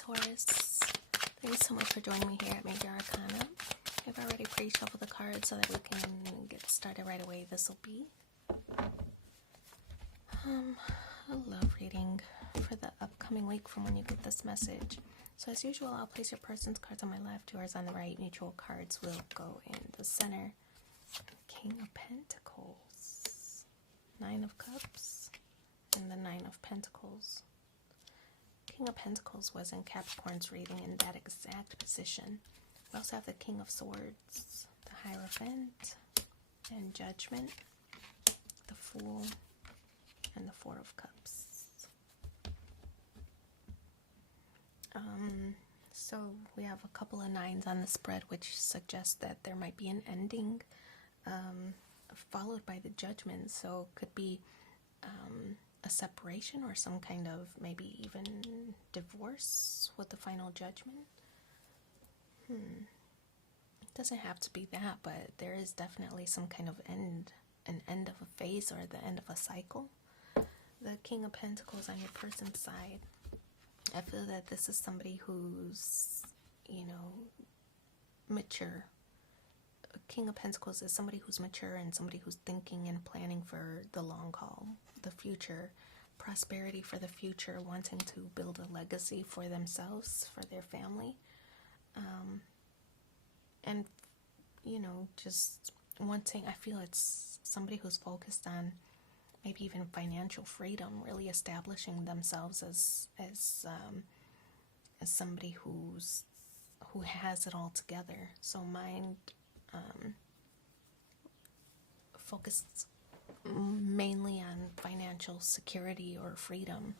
Taurus. Thank you so much for joining me here at Major Arcana. I've already pre-shuffled the cards so that we can get started right away. This will be a love reading for the upcoming week from when you get this message. So as usual, I'll place your person's cards on my left, yours on the right. Mutual cards will go in the center. King of Pentacles, Nine of Cups, and the Nine of Pentacles. King of Pentacles was in Capricorn's reading in that exact position. We also have the King of Swords, the Hierophant, and Judgment, the Fool, and the Four of Cups. So we have a couple of nines on the spread, which suggests that there might be an ending, followed by the Judgment. So it could be a separation or some kind of maybe even divorce with the final judgment. It doesn't have to be that, but there is definitely some kind of end, an end of a phase or the end of a cycle. The King of Pentacles on your person's side, I feel that this is somebody who's, mature. King of Pentacles is somebody who's mature and somebody who's thinking and planning for the long haul, the future, prosperity for the future, wanting to build a legacy for themselves, for their family, and just wanting, I feel it's somebody who's focused on maybe even financial freedom, really establishing themselves as somebody who has it all together. So mind focused mainly on financial security or freedom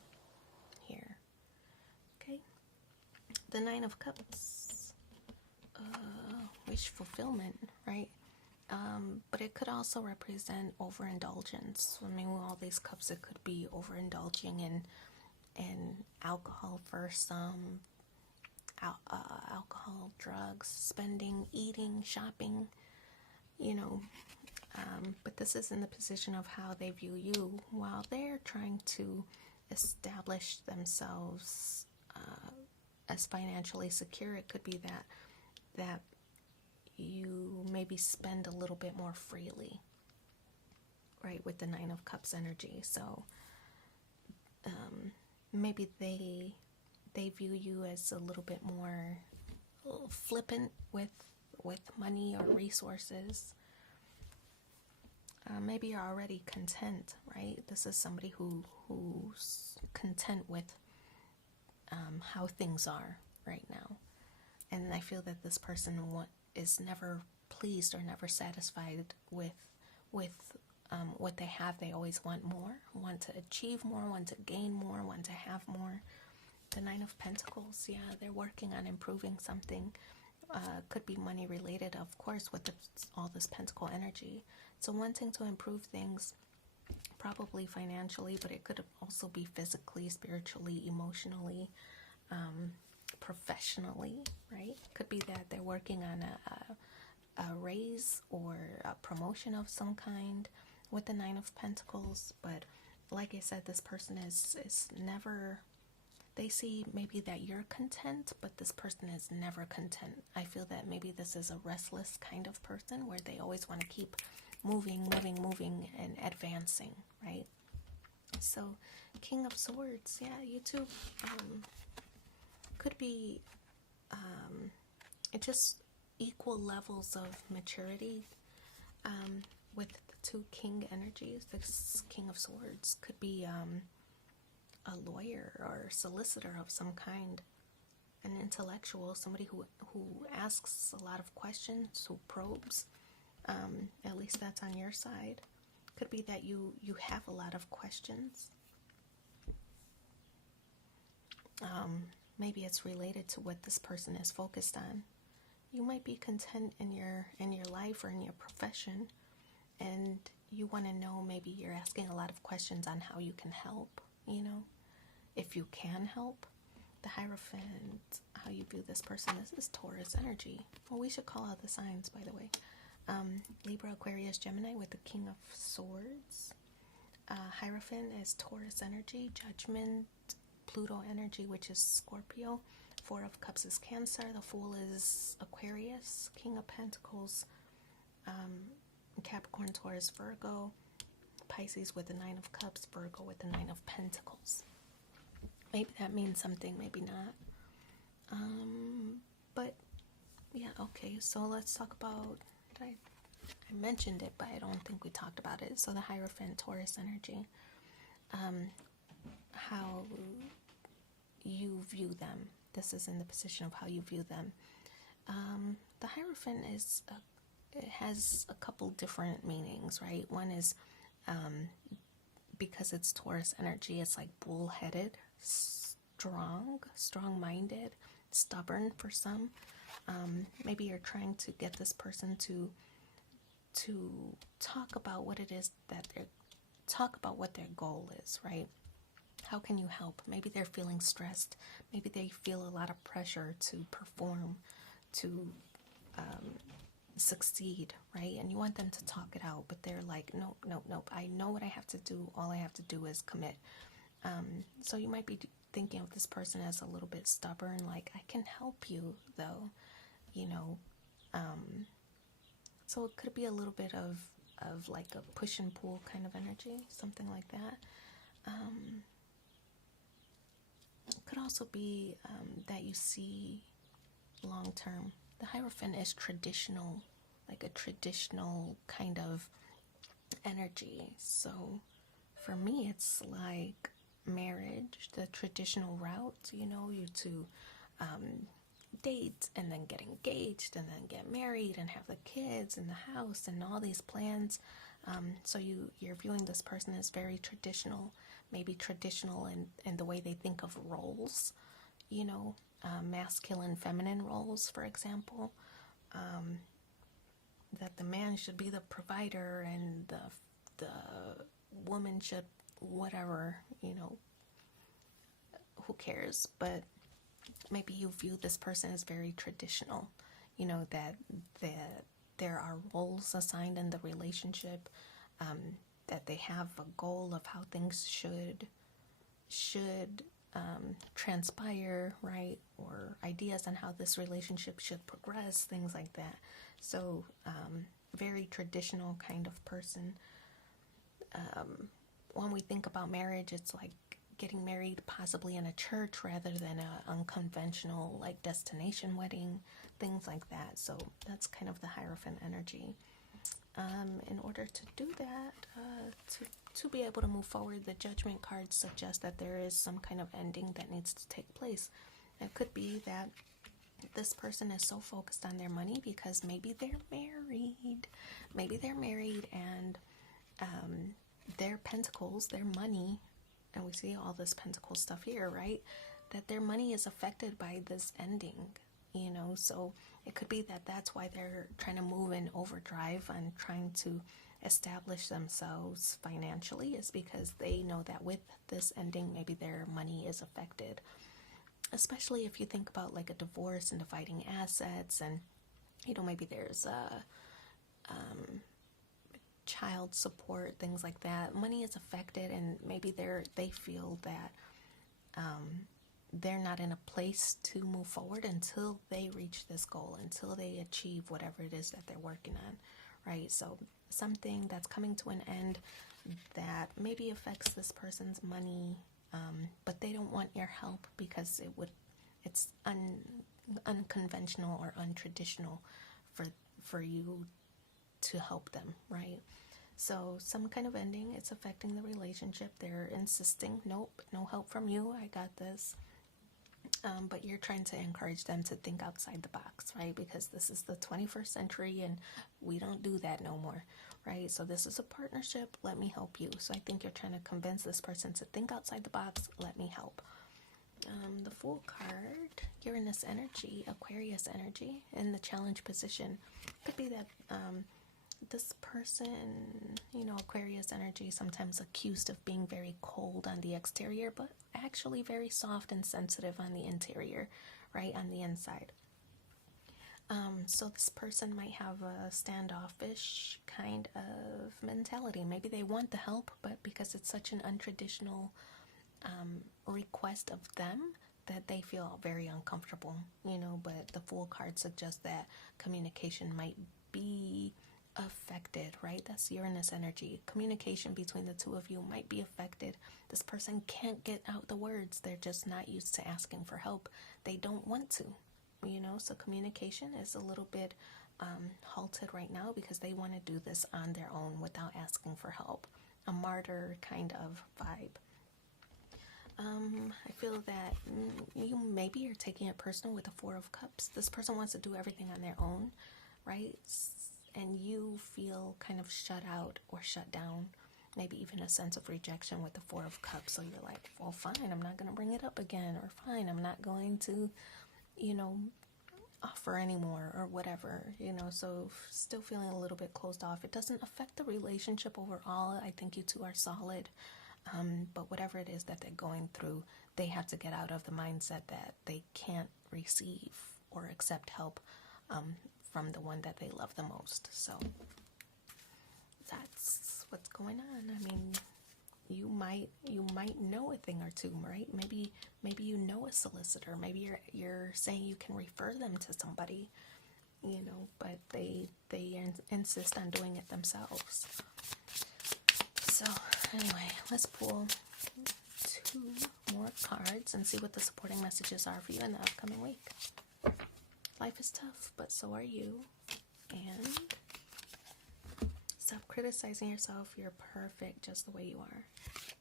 here. Okay, the Nine of Cups, wish fulfillment, right? But it could also represent overindulgence. I mean, with all these cups, it could be overindulging in alcohol for some, alcohol, drugs, spending, eating, shopping, but this is in the position of how they view you while they're trying to establish themselves as financially secure. It could be that you maybe spend a little bit more freely, right, with the Nine of Cups energy. So maybe they view you as a little bit more flippant with money or resources. Maybe you're already content, right? This is somebody who's content with how things are right now. And I feel that this person is never pleased or never satisfied with what they have. They always want more, want to achieve more, want to gain more, want to have more. The Nine of Pentacles, yeah, they're working on improving something. Could be money related, of course, with all this Pentacle energy. So wanting to improve things, probably financially, but it could also be physically, spiritually, emotionally, professionally, right? Could be that they're working on a raise or a promotion of some kind with the Nine of Pentacles. But like I said, this person is never, they see maybe that you're content, but this person is never content. I feel that maybe this is a restless kind of person where they always want to keep moving and advancing, right? So King of Swords, yeah, you two could be just equal levels of maturity with the two King energies. This King of Swords could be a lawyer or solicitor of some kind, an intellectual, somebody who asks a lot of questions, who probes. At least that's on your side. Could be that you have a lot of questions. Maybe it's related to what this person is focused on. You might be content in your life or in your profession, and you want to know, maybe you're asking a lot of questions on how you can help, if you can help. The Hierophant, how you view this person. This is Taurus energy. Well, we should call out the signs, by the way. Libra, Aquarius, Gemini with the King of Swords. Hierophant is Taurus energy. Judgment, Pluto energy, which is Scorpio. Four of Cups is Cancer. The Fool is Aquarius. King of Pentacles, Capricorn, Taurus, Virgo. Pisces with the Nine of Cups. Virgo with the Nine of Pentacles. Maybe that means something, maybe not. But yeah, okay. So let's talk about. I mentioned it, but I don't think we talked about it. So the Hierophant, Taurus energy. How you view them. This is in the position of how you view them. The Hierophant it has a couple different meanings, right? One is because it's Taurus energy, it's like bullheaded, strong-minded, stubborn for some. Maybe you're trying to get this person to talk about what it is that what their goal is, right? How can you help? Maybe they're feeling stressed. Maybe they feel a lot of pressure to perform, to succeed, right? And you want them to talk it out, but they're like, nope. I know what I have to do. All I have to do is commit. So you might be thinking of this person as a little bit stubborn, like, I can help you, though, you know. So it could be a little bit of like a push and pull kind of energy, something like that. It could also be that you see long term. The Hierophant is traditional, like a traditional kind of energy. So for me, it's like marriage, the traditional route, you know, you two date and then get engaged and then get married and have the kids and the house and all these plans. So you're viewing this person as very traditional, maybe traditional in the way they think of roles, you know, masculine, feminine roles, for example. That the man should be the provider and the woman should whatever, you know, who cares? But maybe you view this person as very traditional, you know, that there are roles assigned in the relationship, that they have a goal of how things should transpire, right? Or ideas on how this relationship should progress, things like that. So very traditional kind of person. When we think about marriage, it's like getting married possibly in a church rather than an unconventional like destination wedding, things like that. So that's kind of the Hierophant energy. In order to do that, to be able to move forward, the Judgment cards suggest that there is some kind of ending that needs to take place. It could be that this person is so focused on their money because maybe they're married and their pentacles, their money, and we see all this pentacle stuff here, right? That their money is affected by this ending, you know? So it could be that that's why they're trying to move in overdrive and trying to establish themselves financially, is because they know that with this ending, maybe their money is affected. Especially if you think about like a divorce and dividing assets, and, you know, maybe there's child support, things like that. Money is affected, and maybe they feel that they're not in a place to move forward until they reach this goal, until they achieve whatever it is that they're working on, right? So something that's coming to an end that maybe affects this person's money, but they don't want your help because it's unconventional or untraditional for you to help them, right? So some kind of ending, it's affecting the relationship. They're insisting, nope, no help from you, I got this. But you're trying to encourage them to think outside the box, right? Because this is the 21st century and we don't do that no more, right? So this is a partnership, let me help you. So I think you're trying to convince this person to think outside the box, let me help. The Fool card, Uranus energy, Aquarius energy, in the challenge position. Could be that this person, you know, Aquarius energy, sometimes accused of being very cold on the exterior, but actually very soft and sensitive on the interior, right, on the inside. So this person might have a standoffish kind of mentality. Maybe they want the help, but because it's such an untraditional request of them, that they feel very uncomfortable, you know, but the Fool card suggests that communication might be affected, right? That's Uranus energy. Communication between the two of you might be affected. This person can't get out the words. They're just not used to asking for help. They don't want to, you know, so communication is a little bit halted right now because they want to do this on their own without asking for help. A martyr kind of vibe. I feel that you're taking it personal with the Four of Cups. This person wants to do everything on their own, right? And you feel kind of shut out or shut down, maybe even a sense of rejection with the Four of Cups. So you're like, well, fine, I'm not going to bring it up again, or fine, I'm not going to, you know, offer anymore, or whatever, you know. So still feeling a little bit closed off. It doesn't affect the relationship overall. I think you two are solid. But whatever it is that they're going through, they have to get out of the mindset that they can't receive or accept help from the one that they love the most. So that's what's going on. I mean, you might know a thing or two, right? Maybe you know a solicitor. Maybe you're saying you can refer them to somebody, you know, but they insist on doing it themselves. So anyway, let's pull 2 more cards and see what the supporting messages are for you in the upcoming week. Life is tough, but so are you. And stop criticizing yourself. You're perfect just the way you are.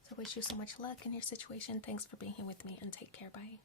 So I wish you so much luck in your situation. Thanks for being here with me, and take care. Bye.